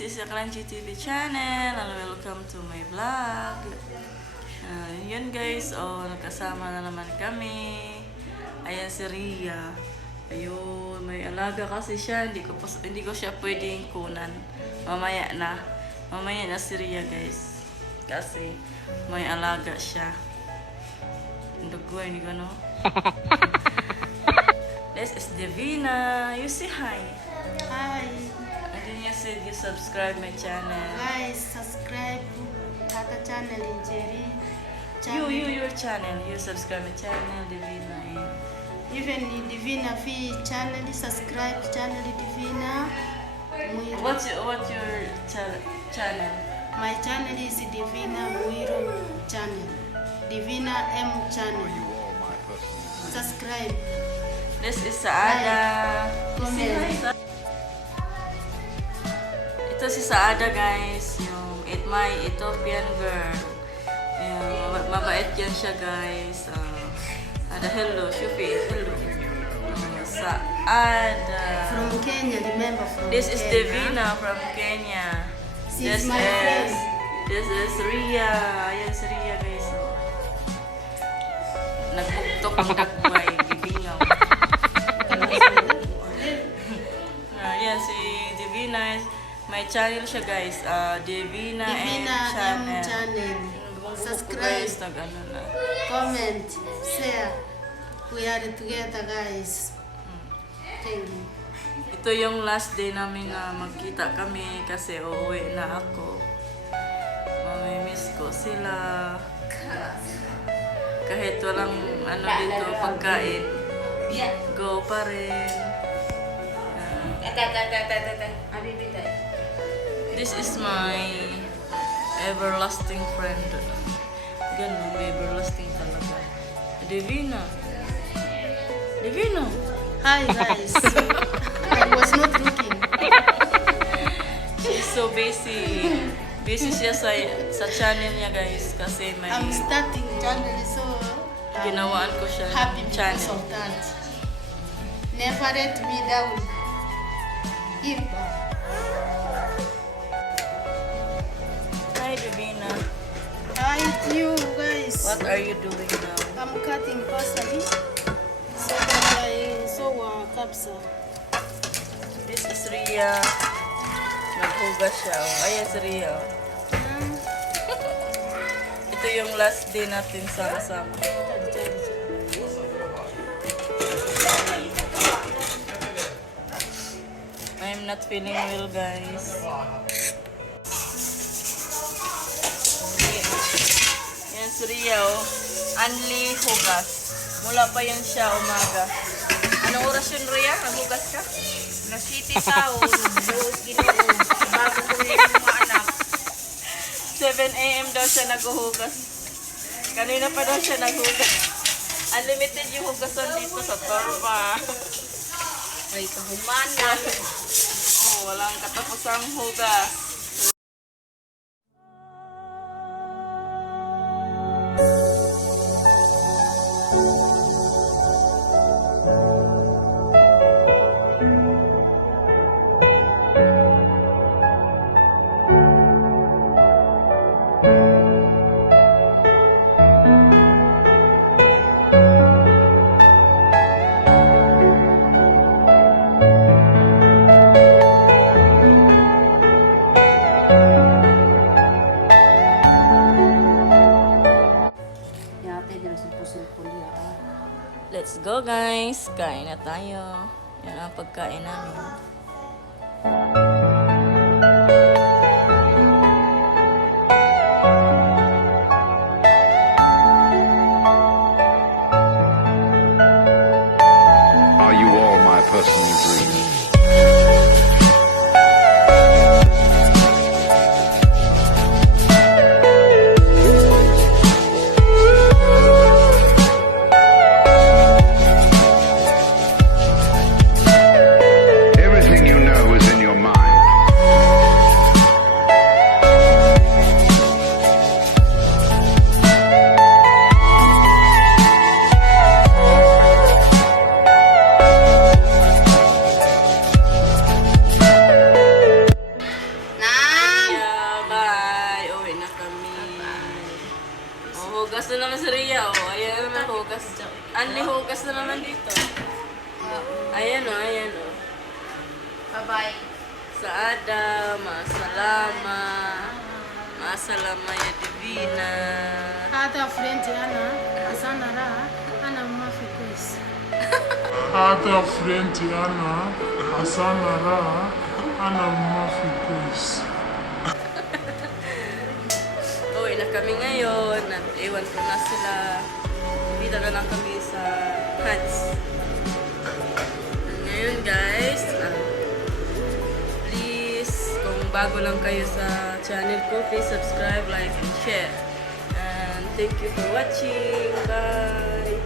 This is Crunchy TV channel and welcome to my vlog. Yun guys, nagkasama na naman kami. Ayan si Ria. Ayun, may alaga kasi siya. Hindi ko siya pwedeng kunan. Mamaya na si Ria guys. Kasi may alaga siya. Dugo, hindi ko no. This is Divina. You say hi. Hi. And then you said you subscribe my channel. Guys, subscribe to Tata channel in Jerry. Channel. Your channel. You subscribe my channel, Divina. Even Divina fi channel, subscribe channel Divina. What's your channel? My channel is Divina Muiro channel. Divina M channel. Subscribe. This is Saada. Comment. Ito si Saada guys, yung my Ethiopian girl. Mabait yan siya guys. Hello, Shufi, hello. Saada. From Kenya, remember from This is Kenya. Divina from Kenya. She's my friend. This is Ria. Ayan si Ria guys. Nagpuktok ng gagway, gibingaw. Ayan si Divina. May channel siya guys. Divina Divina M channel. channel. Subscribe. Guys, nag-ano na. Comment, share. We are together, guys. Thank you. Ito yung last day namin na magkita kami kasi uuwi na ako. Mamimiss ko sila. Kahit walang dito pagkain, go pa rin. This is my everlasting friend. Ganun, may everlasting talaga. Divina. Divina. Hi, guys. I was not looking. She's so busy. Busy siya sa channel niya guys kasi may I'm starting channel, so ginawaan ko siya happy ng because channel. of that. Never let me down. Iba. Hi Divina. Hi, you guys. What are you doing now? I'm cutting parsley so that I sow kapsa. This is Ria. Naghugas siya. Ayan si Ria. Ito yung last day natin sama-sama. I'm not feeling well guys. Yan si Ria Anli hugas. Mula pa yan siya umaga. Anong oras yun Ria? Naghugas ka? Na city town, Diyos Ginoo, bago ko rin yung mga anak. 7 a.m. daw siya naghuhugas. Kanina pa daw siya naghugas. Unlimited yung hugasan dito sa Torba. Ay, kahumanan. Walang katapusang hugas. Let's go guys! Kain na tayo. Yan ang pagkain namin. Are you all my personal dreams? Everything you know is in your mind. Ayan o, ayan o. Bye-bye. Saada, maasalama ya divina. Hata friend ana asana raha ana mafi kwesi. Hata frente ana asana raha ana mafi kwesi. Uwi na kami ngayon at iwan ko na sila. Bida na lang kami sa Hats. Ngayon guys, please, kung bago lang kayo sa channel ko, please subscribe, like, and share. And thank you for watching. Bye!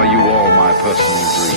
Are you all my personal dreams?